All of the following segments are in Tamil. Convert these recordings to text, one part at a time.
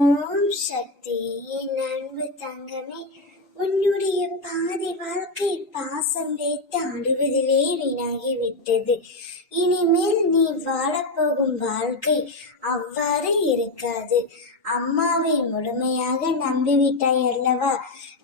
ஓம் சக்தி. என் அன்பு தங்கமே, உன்னுடைய பாதி வாழ்க்கை பாசம் வைத்து அழுவதிலே வீணாகிவிட்டது. இனிமேல் நீ வாழப்போகும் வாழ்க்கை அவ்வாறு இருக்காது. அம்மாவை முழுமையாக நம்பிவிட்டாய் அல்லவா?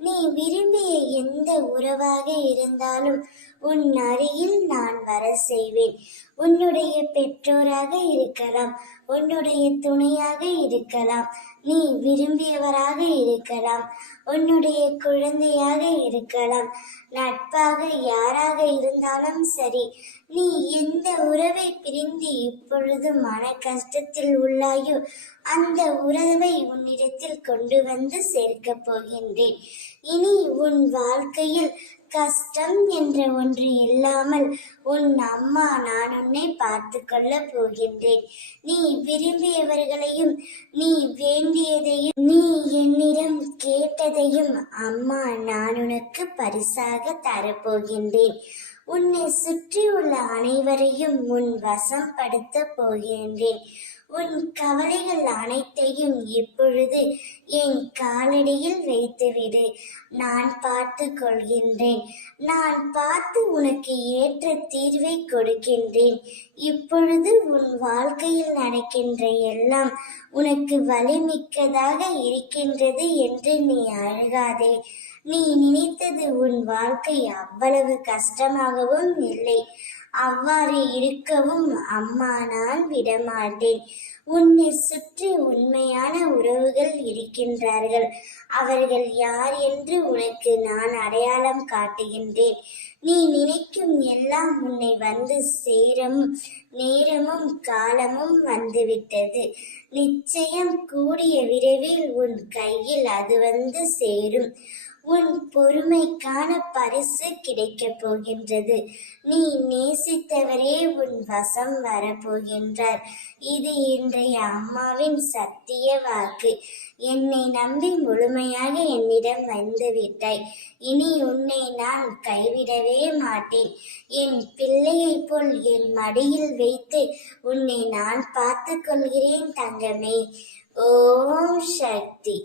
நீ விரும்பிய எந்த உறவாக இருந்தாலும் உன் அருகில் நான் வர செய்வேன். உன்னுடைய பெற்றோராக இருக்கலாம், உன்னுடைய துணையாக இருக்கலாம், நீ விரும்பியவராக இருக்கலாம், உன்னுடைய குழந்தையாக இருக்கலாம், நட்பாக யாராக இருந்தாலும் சரி. நீ எந்த உறவை பிரிந்து இப்பொழுது மன கஷ்டத்தில் உள்ளாயோ அந்த உறவை உன்னிடத்தில் கொண்டு வந்து சேர்க்கப் போகின்றேன். இனி உன் வாழ்க்கையில் கஷ்டம் என்ற ஒன்று இல்லாமல் உன் அம்மா நான் உன்னை பார்த்து கொள்ள போகின்றேன். நீ விரும்பியவர்களையும் நீ வேண்டியதையும் நீ என்னிடம் கேட்டதையும் அம்மா நான் உனக்கு பரிசாக தரப்போகின்றேன். உன்னை சுற்றியுள்ள அனைவரையும் உன் வசம் படுத்த போகின்றேன். உன் கவலைகள் அனைத்தையும் இப்பொழுது என் காலடியில் வைத்துவிடு. நான் பார்த்து கொள்கின்றேன். நான் பார்த்து உனக்கு ஏற்ற தீர்வை கொடுக்கின்றேன். இப்பொழுது உன் வாழ்க்கையில் நடக்கின்ற எல்லாம் உனக்கு வலிமிக்கதாக இருக்கின்றது என்று நீ அழுகாதே. நீ நினைத்தது உன் வாழ்க்கை அவ்வளவு கஷ்டமாகவும் இல்லை. அவ்வாறு இருக்கவும் அம்மா நான் விடமாட்டேன். உன்னை சுற்றி உண்மையான உறவுகள் இருக்கின்றார்கள். அவர்கள் யார் என்று உனக்கு நான் அடையாளம் காட்டுகின்றேன். நீ நினைக்கும் எல்லாம் உன்னை வந்து சேரும் நேரமும் காலமும் வந்துவிட்டது. நிச்சயம் கூடிய விரைவில் உன் கையில் அது வந்து சேரும். உன் பொறுமைக்கான பரிசு கிடைக்கப் போகின்றது. நீ நேசித்தவரே உன் வசம் வரப்போகின்றார். இது இன்றைய அம்மாவின் சத்திய வாக்கு. என்னை நம்பி முழுமையாக என்னிடம் வந்துவிட்டாய். இனி உன்னை நான் கைவிடவே மாட்டேன். என் பிள்ளையைப் போல் என் மடியில் வைத்து உன்னை நான் பார்த்து கொள்கிறேன் தங்கமே. ஓம் சக்தி.